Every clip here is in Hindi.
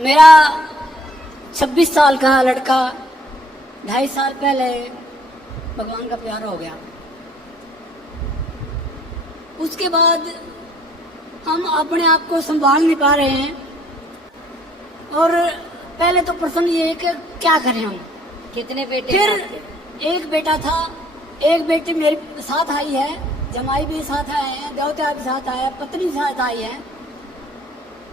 मेरा 26 साल का लड़का 2.5 साल पहले भगवान का प्यार हो गया। उसके बाद हम अपने आप को संभाल नहीं पा रहे हैं और पहले तो प्रश्न ये है कि क्या करें हम। कितने बेटे फिर हैं आपके? एक बेटा था, एक बेटी मेरे साथ आई है, जमाई भी साथ आए हैं, देवता भी साथ आए हैं, पत्नी साथ आई है।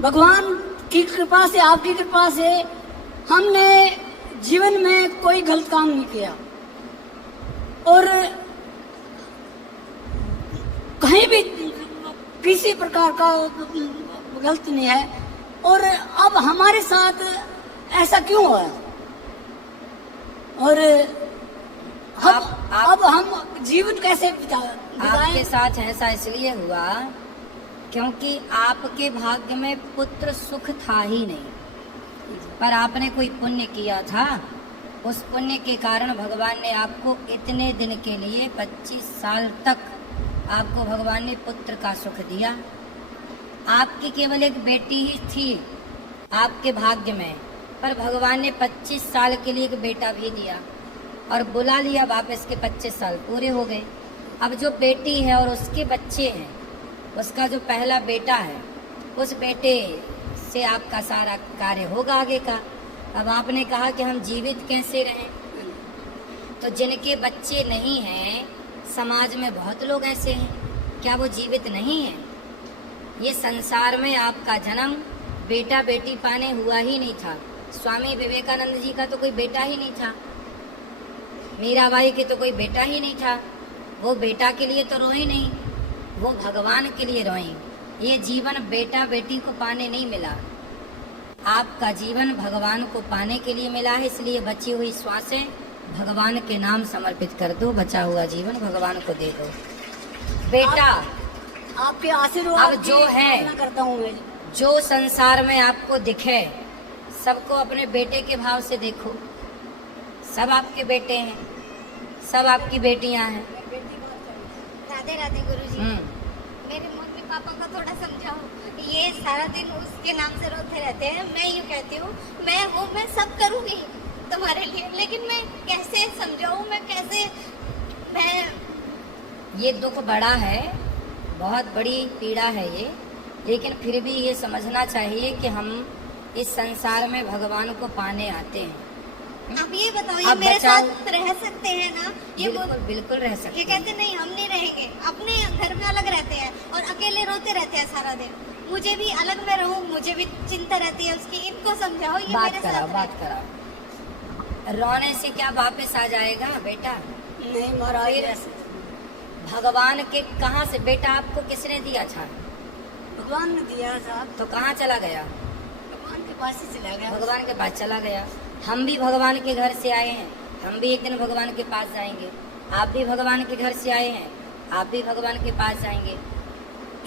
भगवान की कृपा से, आपकी कृपा से हमने जीवन में कोई गलत काम नहीं किया और कहीं भी किसी प्रकार का गलत नहीं है। और अब हमारे साथ ऐसा क्यों हुआ? और अब हम जीवन कैसे बिताएं? आपके साथ ऐसा इसलिए हुआ क्योंकि आपके भाग्य में पुत्र सुख था ही नहीं, पर आपने कोई पुण्य किया था। उस पुण्य के कारण भगवान ने आपको इतने दिन के लिए 25 साल तक आपको भगवान ने पुत्र का सुख दिया। आपकी केवल एक बेटी ही थी आपके भाग्य में, पर भगवान ने 25 साल के लिए एक बेटा भी दिया और बुला लिया वापस के 25 साल पूरे हो गए। अब जो बेटी है और उसके बच्चे हैं, उसका जो पहला बेटा है, उस बेटे से आपका सारा कार्य होगा आगे का। अब आपने कहा कि हम जीवित कैसे रहें, तो जिनके बच्चे नहीं हैं, समाज में बहुत लोग ऐसे हैं, क्या वो जीवित नहीं हैं? ये संसार में आपका जन्म बेटा बेटी पाने हुआ ही नहीं था। स्वामी विवेकानंद जी का तो कोई बेटा ही नहीं था, मीराबाई के तो कोई बेटा ही नहीं था। वो बेटा के लिए तो रोए नहीं, वो भगवान के लिए रोए। ये जीवन बेटा बेटी को पाने नहीं मिला, आपका जीवन भगवान को पाने के लिए मिला है। इसलिए बची हुई श्वासें भगवान के नाम समर्पित कर दो, बचा हुआ जीवन भगवान को दे दो। बेटा आपके आशीर्वाद अब जो है, करता हूँ मैं, जो संसार में आपको दिखे सबको अपने बेटे के भाव से देखो। सब आपके बेटे हैं, सब आपकी बेटियां हैं। राधे राधे गुरुजी। मेरे मम्मी पापा को थोड़ा समझाओ, ये सारा दिन उसके नाम से रोते रहते हैं। मैं यूँ कहती हूँ मैं सब करूँगी तुम्हारे लिए, लेकिन मैं कैसे समझाऊँ, ये दुख बड़ा है, बहुत बड़ी पीड़ा है ये, लेकिन फिर भी ये समझना चाहिए कि हम इस संसार में भगवान को पाने आते हैं। आप ये बताओ, ये मेरे साथ रह सकते हैं ना? ये बिल्कुल बिल्कुल रह सकते ये कहते नहीं हम नहीं रहेंगे, अपने घर में अलग रहते हैं और अकेले रोते रहते हैं सारा दिन। मुझे भी अलग में रहूं, मुझे भी चिंता रहती है उसकी। इनको समझाओ, ये बात मेरे कराओ, साथ बात कराओ। रोने से क्या वापस आ जाएगा बेटा? नहीं महाराज, भगवान के कहाँ से बेटा आपको किसने दिया था? भगवान ने दिया था। तो कहाँ चला गया? भगवान के पास ही चला गया। भगवान के पास चला गया। हम भी भगवान के घर से आए हैं, हम भी एक दिन भगवान के पास जाएंगे। आप भी भगवान के घर से आए हैं, आप भी भगवान के पास जाएंगे।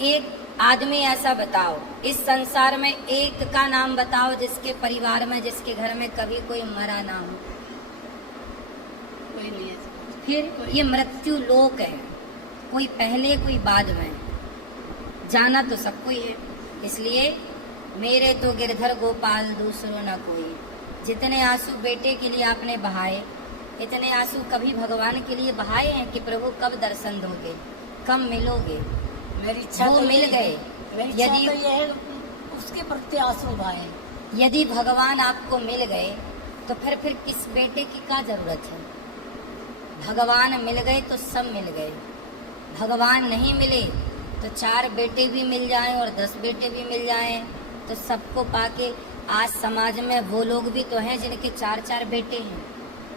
एक आदमी ऐसा बताओ, इस संसार में एक का नाम बताओ जिसके परिवार में, जिसके घर में कभी कोई मरा ना हो। कोई नहीं है। फिर ये मृत्यु लोक है, कोई पहले कोई बाद में, जाना तो सबको ही है। इसलिए मेरे तो गिरधर गोपाल दूसरों न कोई। जितने आंसू बेटे के लिए आपने बहाए, इतने आंसू कभी भगवान के लिए बहाए हैं कि प्रभु कब दर्शन दोगे, कब मिलोगे? मेरी इच्छा वो तो मिल गए। यदि तो ये है उसके प्रति आंसू भाए। यदि भगवान आपको मिल गए तो फिर किस बेटे की क्या जरूरत है? भगवान मिल गए तो सब मिल गए। भगवान नहीं मिले तो 4 बेटे भी मिल जाएं और 10 बेटे भी मिल जाएं तो सबको पाके आज समाज में वो लोग भी तो हैं जिनके 4-4 बेटे हैं,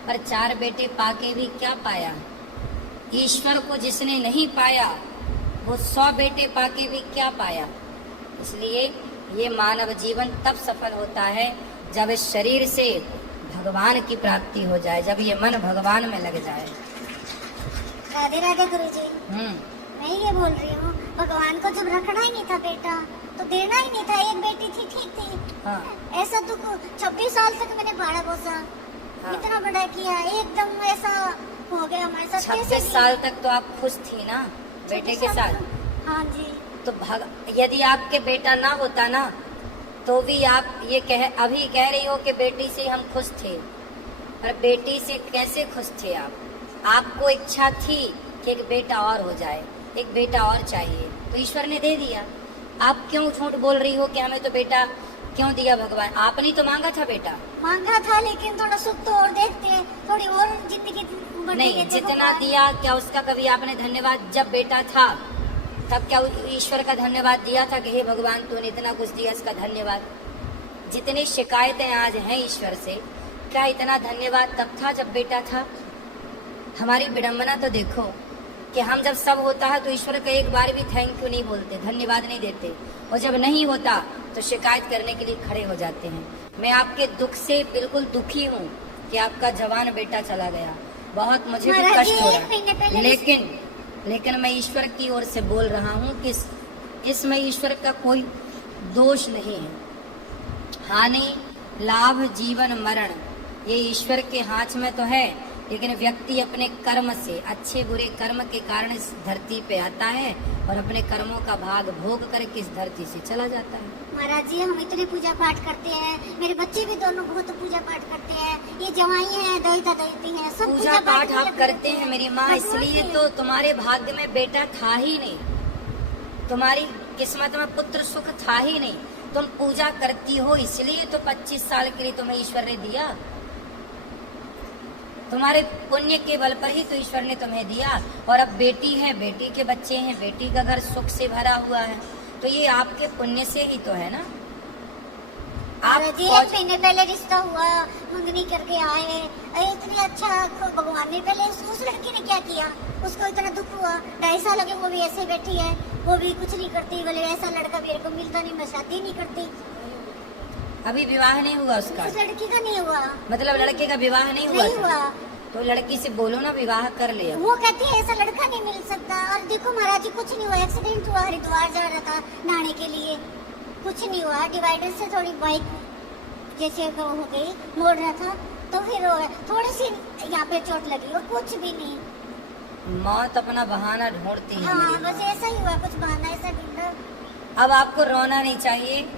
पर 4 बेटे पाके भी क्या पाया? ईश्वर को जिसने नहीं पाया वो 100 बेटे पाके भी क्या पाया? इसलिए ये मानव जीवन तब सफल होता है जब इस शरीर से भगवान की प्राप्ति हो जाए, जब ये मन भगवान में लग जाए। राधे राधे गुरुजी। मैं ये बोल रही हूँ, भगवान को जब रखना ही नहीं था बेटा तो देना ही नहीं था। एक बेटी थी, ठीक थी। हाँ। ऐसा तो 26 साल तक मैंने भाड़ा पोसा, हाँ। इतना बड़ा किया, एकदम ऐसा हो गया हमारे साथ। 26 साल तक तो आप खुश थी ना बेटे के साथ? हाँ जी। तो यदि आपके बेटा ना होता ना तो भी आप ये अभी कह रही हो कि बेटी से हम खुश थे, पर बेटी से कैसे खुश थे आप? आपको इच्छा थी कि एक बेटा और हो जाए, एक बेटा और चाहिए, तो ईश्वर ने दे दिया। आप क्यों झूठ बोल रही हो कि हमें तो बेटा क्यों दिया भगवान? आपने तो मांगा था बेटा। मांगा था, लेकिन थोड़ा सुख तो और देखते हैं, थोड़ी और जिंदगी बढ़ती नहीं, है। जितना दिया क्या उसका कभी आपने धन्यवाद, जब बेटा था तब क्या ईश्वर का धन्यवाद दिया था कि हे भगवान तूने इतना कुछ दिया, इसका धन्यवाद? जितनी शिकायतें आज हैं ईश्वर से, क्या इतना धन्यवाद तब था जब बेटा था? हमारी विडंबना तो देखो कि हम जब सब होता है तो ईश्वर का एक बार भी थैंक यू नहीं बोलते, धन्यवाद नहीं देते, और जब नहीं होता तो शिकायत करने के लिए खड़े हो जाते हैं। मैं आपके दुख से बिल्कुल दुखी हूँ कि आपका जवान बेटा चला गया, बहुत मुझे भी कष्ट हो रहा है, लेकिन मैं ईश्वर की ओर से बोल रहा हूँ कि इसमें ईश्वर का कोई दोष नहीं है। हानि लाभ जीवन मरण ये ईश्वर के हाथ में तो है, लेकिन व्यक्ति अपने कर्म से, अच्छे बुरे कर्म के कारण इस धरती पे आता है और अपने कर्मों का भाग भोग करके इस धरती से चला जाता है। महाराज जी, हम इतने पूजा पाठ करते हैं, मेरे बच्चे भी दोनों बहुत पूजा पाठ करते हैं, ये जवाई है, दहिता दहिती है, सब पूजा पाठ आप करते हैं मेरी माँ, इसलिए तो तुम्हारे भाग्य में बेटा था ही नहीं, तुम्हारी किस्मत में पुत्र सुख था ही नहीं। तुम पूजा करती हो इसलिए तो 25 साल के लिए तुम्हें ईश्वर ने दिया, तुम्हारे पुण्य के बल पर ही तो ईश्वर ने तुम्हें दिया। और अब बेटी है, बेटी के बच्चे हैं, बेटी का घर सुख से भरा हुआ है, तो ये आपके पुण्य से ही तो है ना। आप जी 1 महीने पहले रिश्ता हुआ, मंगनी करके आए, इतनी अच्छा भगवान ने पहले उस लड़की ने क्या किया, उसको इतना दुख हुआ, 2.5 साल लगे, वो भी ऐसे बैठी है, वो भी कुछ नहीं करती, बोले ऐसा लड़का मेरे को मिलता नहीं, मैं शादी नहीं करती। अभी विवाह नहीं हुआ उसका? उस लड़की का नहीं हुआ, मतलब लड़के का विवाह नहीं हुआ? तो लड़की से बोलो ना विवाह कर ले। वो कहती है ऐसा लड़का नहीं मिल सकता। और देखो महाराज जी, कुछ नहीं हुआ, एक्सीडेंट हुआ, हरिद्वार जा रहा था नहाने के लिए, कुछ नहीं हुआ, डिवाइडर से थोड़ी बाइक जैसे हो गई, मोड़ रहा था तो फिर थोड़ी सी यहाँ पे चोट लगी और कुछ भी नहीं। मौत अपना बहाना ढूंढती है। हाँ, बस ऐसा ही हुआ, कुछ बहाना ऐसा ढूंढा। अब आपको रोना नहीं चाहिए,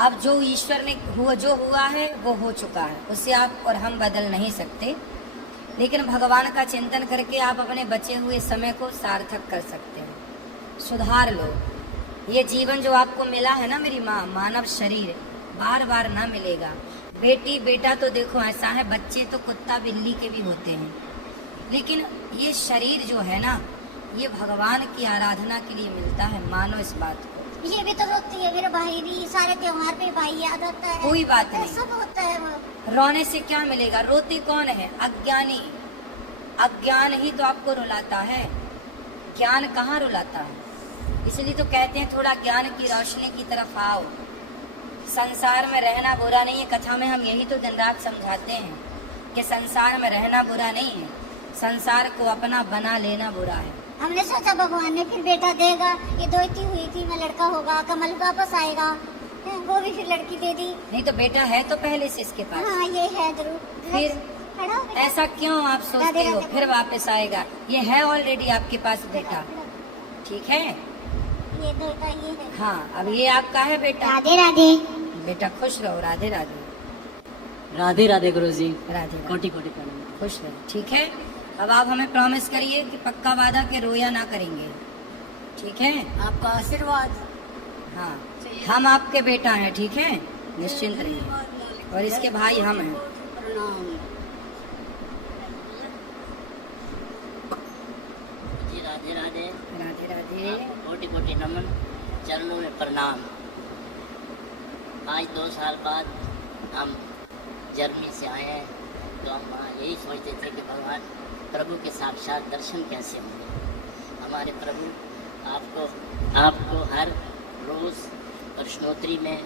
अब जो ईश्वर ने जो हुआ है वो हो चुका है, उसे आप और हम बदल नहीं सकते, लेकिन भगवान का चिंतन करके आप अपने बचे हुए समय को सार्थक कर सकते हैं, सुधार लो। ये जीवन जो आपको मिला है ना मेरी माँ, मानव शरीर बार बार ना मिलेगा। बेटी बेटा तो देखो ऐसा है, बच्चे तो कुत्ता बिल्ली के भी होते हैं, लेकिन ये शरीर जो है ना, ये भगवान की आराधना के लिए मिलता है, मानो इस बात को। ये भी तो रोती है, मेरा भाई भी, सारे त्योहार पे भाई याद आता है, कोई बात नहीं, सब होता है। वो रोने से क्या मिलेगा? रोती कौन है? अज्ञानी। अज्ञान ही तो आपको रुलाता है, ज्ञान कहाँ रुलाता है? इसलिए तो कहते हैं थोड़ा ज्ञान की रोशनी की तरफ आओ। संसार में रहना बुरा नहीं है, कथा में हम यही तो दिन रात समझाते हैं कि संसार में रहना बुरा नहीं है, संसार को अपना बना लेना बुरा है। हमने सोचा भगवान ने फिर बेटा देगा, ये दोती हुई थी, मैं लड़का होगा, कमल वापस आएगा, वो भी फिर लड़की दे दी। नहीं तो बेटा है तो पहले से इसके पास। हाँ, ये है जरूर। फिर ऐसा क्यों आप सोचते हो फिर वापस आएगा? ये है ऑलरेडी आपके पास बेटा, ठीक है? ये बेटा ये है। हाँ, अब ये आपका है बेटा। राधे राधे बेटा खुश रहो। राधे राधे। राधे राधे गुरुजी। राधे कोटि कोटि प्रणाम। खुश रहो, ठीक है? अब आप हमें प्रॉमिस करिए कि पक्का वादा के रोया ना करेंगे, ठीक है? आपका आशीर्वाद। हाँ, हम आपके बेटा हैं, ठीक है? निश्चिंत रहिए। और इसके भाई हम हैं। प्रणाम। जी राधे राधे। राधे राधे। कोटि कोटि नमन, चरणों में प्रणाम। आज 2 साल बाद हम जर्मनी से आए हैं, तो हम यही सोचते थे कि भगवान प्रभु के साक्षात दर्शन कैसे होंगे। हमारे प्रभु आपको हर रोज़ प्रश्नोत्तरी में,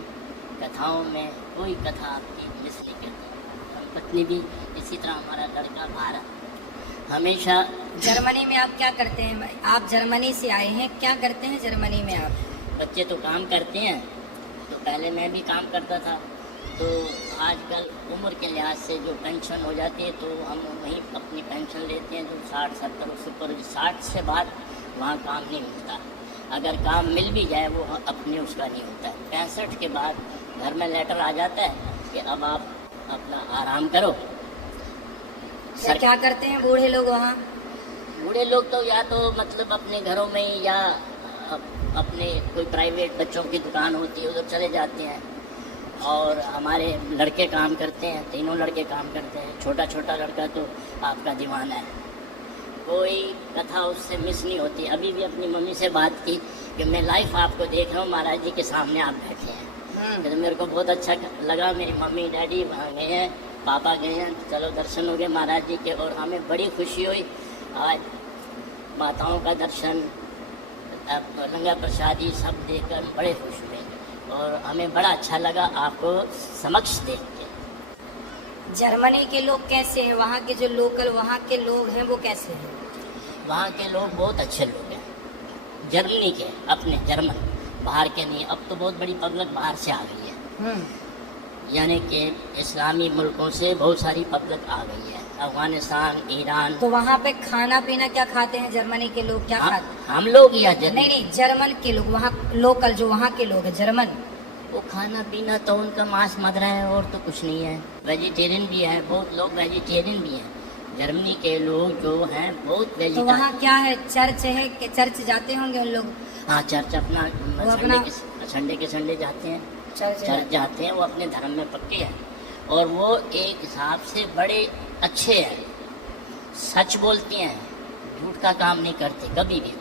कथाओं में कोई कथा आपकी मिस नहीं करती। हम पत्नी भी इसी तरह, हमारा लड़का भारत हमेशा। जर्मनी में आप क्या करते हैं? आप जर्मनी से आए हैं, क्या करते हैं जर्मनी में आप? बच्चे तो काम करते हैं, तो पहले मैं भी काम करता था, तो आजकल उम्र के लिहाज से जो पेंशन हो जाती है तो हम वहीं अपनी पेंशन लेते हैं, जो 60-70 ऊपर। 60 से बाद वहाँ काम नहीं मिलता, अगर काम मिल भी जाए वो अपने उसका नहीं होता है। 65 के बाद घर में लेटर आ जाता है कि अब आप अपना आराम करो। फिर क्या करते हैं बूढ़े लोग वहाँ? बूढ़े लोग तो या तो मतलब अपने घरों में ही या अपने कोई प्राइवेट बच्चों की दुकान होती है उधर चले जाते हैं। और हमारे लड़के काम करते हैं, तीनों लड़के काम करते हैं। छोटा छोटा लड़का तो आपका दीवाना है, कोई कथा उससे मिस नहीं होती। अभी भी अपनी मम्मी से बात की कि मैं लाइव आपको देख रहा हूँ, महाराज जी के सामने आप बैठे हैं। तो मेरे को बहुत अच्छा लगा। मेरी मम्मी डैडी वहाँ गए हैं, पापा गए हैं, चलो दर्शन हो गए महाराज जी के, और हमें बड़ी खुशी हुई। आज माताओं का दर्शन, लंगर प्रसादी सब देखकर बड़े खुश हुए और हमें बड़ा अच्छा लगा आपको समक्ष देख के। जर्मनी के लोग कैसे हैं? वहाँ के जो लोकल वहाँ के लोग हैं वो कैसे हैं? वहाँ के लोग बहुत अच्छे लोग हैं, जर्मनी के, अपने जर्मन, बाहर के नहीं। अब तो बहुत बड़ी पब्लिक बाहर से आ गई है, यानी कि इस्लामी मुल्कों से बहुत सारी पब्लिक आ गई है, अफगानिस्तान, ईरान। तो वहाँ पे खाना पीना क्या खाते हैं जर्मनी के लोग? क्या खाते हैं? हम लोग या नहीं, जर्मन के लोग, वहाँ लोकल जो वहाँ के लोग हैं जर्मन, वो खाना पीना तो उनका मांस मदरा है और तो कुछ नहीं है। वेजिटेरियन भी है, बहुत लोग वेजिटेरियन भी हैं। जर्मनी के लोग जो हैं बहुत तो वेजिटेरियन। वहाँ क्या है, चर्च है कि चर्च जाते होंगे उन लोग? हाँ, चर्च अपना संडे के संडे जाते हैं, चर्च जाते हैं। वो अपने धर्म में पक्के हैं और वो एक हिसाब से बड़े अच्छे हैं, सच बोलते हैं, झूठ का काम नहीं करते कभी भी।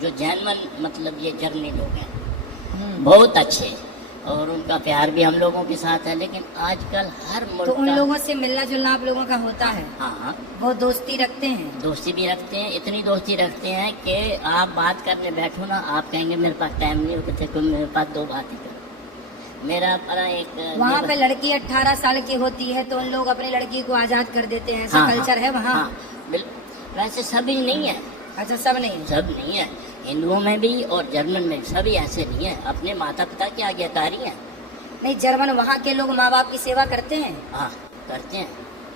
जो जर्मन मतलब ये जर्मनी लोग हैं बहुत अच्छे, और उनका प्यार भी हम लोगों के साथ है। लेकिन आजकल हर मुल्क तो उन लोगों से मिलना जुलना आप लोगों का होता है? हाँ, वो दोस्ती रखते हैं? दोस्ती भी रखते हैं, इतनी दोस्ती रखते हैं कि आप बात करने बैठो ना, आप कहेंगे मेरे पास टाइम नहीं होता थे, मेरे पास दो बातें करो। मेरा बड़ा एक वहाँ पे लड़की 18 साल की होती है तो उन लोग अपनी लड़की को आजाद कर देते हैं, ऐसा कल्चर है वहाँ? वैसे सभी नहीं है। अच्छा, सब नहीं? सब नहीं है, हिंदुओं में भी और जर्मन में सभी ऐसे नहीं है, अपने माता पिता की आज्ञाकारी हैं। नहीं, जर्मन वहाँ के लोग माँ बाप की सेवा करते हैं? हाँ, करते हैं।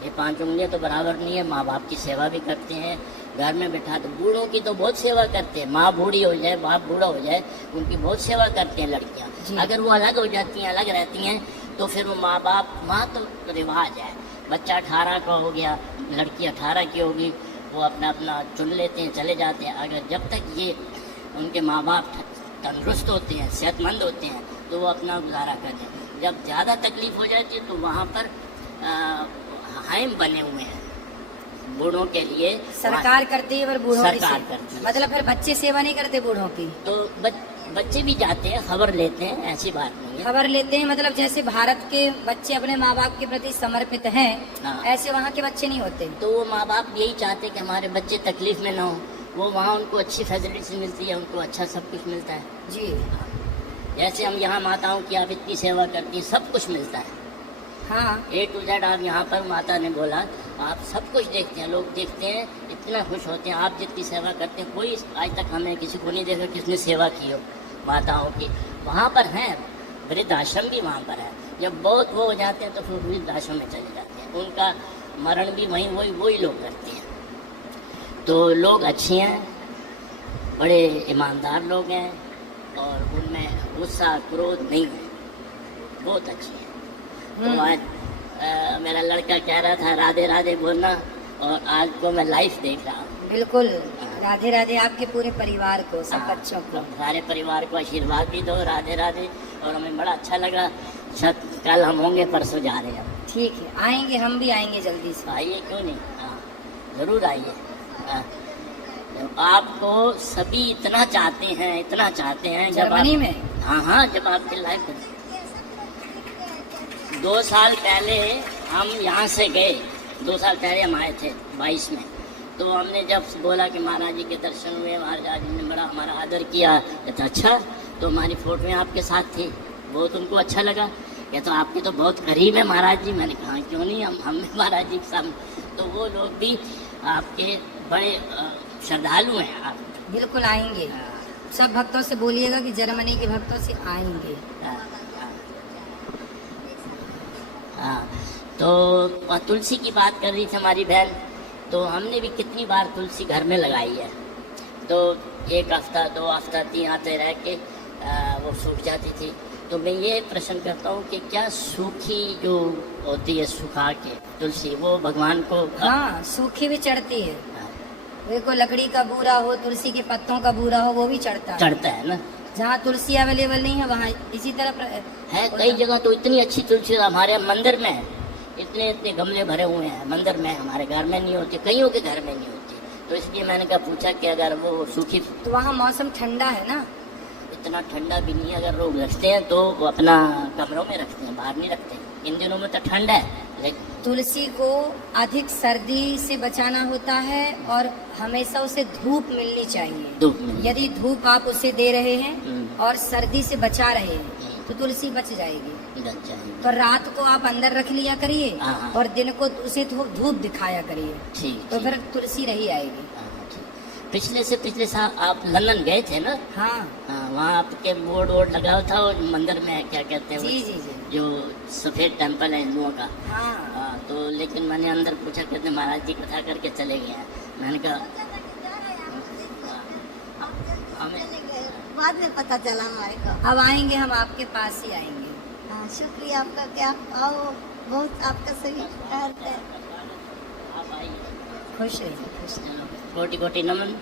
ये 5 उंगलियां तो बराबर नहीं है, माँ बाप की सेवा भी करते हैं। घर में बैठा तो बूढ़ों की तो बहुत सेवा करते हैं। माँ बूढ़ी हो जाए, बाप बूढ़ा हो जाए, उनकी बहुत सेवा करती हैं लड़कियाँ। अगर वो अलग हो जाती हैं, अलग रहती हैं, तो फिर वो माँ तो रिवाज है। बच्चा 18 का हो गया, लड़की 18 की होगी, वो अपना चुन लेते हैं, चले जाते हैं। अगर जब तक ये उनके माँ बाप तंदुरुस्त होते हैं, सेहतमंद होते हैं, तो वो अपना गुजारा करते हैं। जब ज़्यादा तकलीफ हो जाती है तो वहाँ पर हाइम बने हुए हैं बूढ़ों के लिए, सरकार करती है, पर बूढ़ों की सरकार करती है। मतलब फिर बच्चे सेवा नहीं करते बूढ़ों की? तो बच्चे भी जाते हैं, खबर लेते हैं, ऐसी बात नहीं है। खबर लेते हैं, मतलब जैसे भारत के बच्चे अपने माँ बाप के प्रति समर्पित हैं, हाँ। ऐसे वहाँ के बच्चे नहीं होते? तो वो माँ बाप यही चाहते हैं कि हमारे बच्चे तकलीफ में ना हो, वो वहाँ उनको अच्छी फैसिलिटी मिलती है, उनको अच्छा सब कुछ मिलता है जी। जैसे हम यहाँ माताओं की आप इतनी सेवा करती हैं, सब कुछ मिलता है। हाँ, A to Z आप यहाँ पर, माता ने बोला, आप सब कुछ देखते हैं, लोग देखते हैं, इतना खुश होते हैं। आप जितनी सेवा करते हैं, कोई आज तक हमें किसी को नहीं देखा किसने सेवा की हो माताओं की। वहाँ पर हैं, वृद्ध आश्रम भी वहाँ पर है। जब बहुत वो हो जाते हैं तो फिर वृद्ध आश्रम में चले जाते हैं, उनका मरण भी वही लोग करते हैं। तो लोग अच्छे हैं, बड़े ईमानदार लोग हैं और उनमें गुस्सा क्रोध नहीं है, बहुत अच्छे हैं। तो आज मेरा लड़का कह रहा था राधे राधे बोलना, और आज को मैं लाइव देख रहा हूँ। बिल्कुल, राधे राधे आपके पूरे परिवार को, सब बच्चों को, सारे परिवार को आशीर्वाद भी दो, राधे राधे। और हमें बड़ा अच्छा लगा। कल हम होंगे, परसों जा रहे हैं। ठीक है, आएंगे, हम भी आएंगे जल्दी से। आइए, क्यों नहीं, हाँ जरूर आइए। आपको सभी इतना चाहते हैं, इतना चाहते हैं। जर्मनी में? हाँ, जब आपके लाइफ 2 साल पहले हम यहाँ से गए, 2 साल पहले हम आए थे 22 में। तो हमने जब बोला कि महाराज जी के दर्शन हुए, महाराज जी ने बड़ा हमारा आदर किया, कहता अच्छा, तो हमारी फोटोएं आपके साथ थी, बहुत उनको अच्छा लगा। कहता तो आपके तो बहुत करीब है महाराज जी। मैंने कहा क्यों नहीं, हम महाराज जी के सामने। तो वो लोग भी आपके बड़े श्रद्धालु हैं। आप बिल्कुल आएंगे, सब भक्तों से बोलिएगा कि जर्मनी के भक्तों से आएंगे। हाँ, तो तुलसी की बात कर रही थी हमारी बहन, तो हमने भी कितनी बार तुलसी घर में लगाई है। तो 1 हफ्ता 2 हफ्ता 3 आते रह के वो सूख जाती थी। तो मैं ये प्रश्न करता हूँ कि क्या सूखी जो होती है सुखा के तुलसी वो भगवान को हाँ, सूखी भी चढ़ती है। देखो लकड़ी का बूरा हो, तुलसी के पत्तों का बूरा हो, वो भी चढ़ता है। चढ़ता है ना? जहाँ तुलसी अवेलेबल नहीं है वहाँ इसी तरह है कई जगह तो इतनी अच्छी तुलसी हमारे मंदिर में है, इतने इतने गमले भरे हुए हैं मंदिर में, हमारे घर में नहीं होती, कईयों के घर में नहीं होती। तो इसलिए मैंने कहा पूछा कि अगर वो सूखी, तो वहाँ मौसम ठंडा है ना, इतना ठंडा भी नहीं है, अगर लोग रखते हैं तो वो अपना कमरों में रखते हैं, बाहर नहीं रखते। इन दिनों में तो ठंड है, लेकिन तुलसी को अधिक सर्दी से बचाना होता है और हमेशा उसे धूप मिलनी चाहिए। धूप में यदि धूप आप उसे दे रहे हैं हम्म। और सर्दी से बचा रहे हैं तो तुलसी बच जाएगी। इधर चाहिए। तो रात को आप अंदर रख लिया करिए हाँ, हाँ। और दिन को उसे धूप दिखाया करिए, ठीक तो ठीक। फिर तुलसी रही आएगी। हाँ, ठीक। पिछले से पिछले साल आप लंदन गए थे ना? हाँ हाँ, वहाँ आपके बोर्ड वोर्ड लगा हुआ था और मंदिर में क्या कहते हैं वो, जी जी जी। जो सफेद टेम्पल है हिंदुओं का। हाँ हाँ, तो लेकिन मैंने अंदर पूछा, कहते महाराज जी कथा करके चले गए हैं। मैंने कहा हमें बाद में पता चला हमारे को। अब आएंगे, हम आपके पास ही आएंगे। हाँ, शुक्रिया आपका कि आप आओ, बहुत आपका सही ख्याल है। आप आइए। खुश रहिए, खुश रहिए। कोटि कोटि नमन।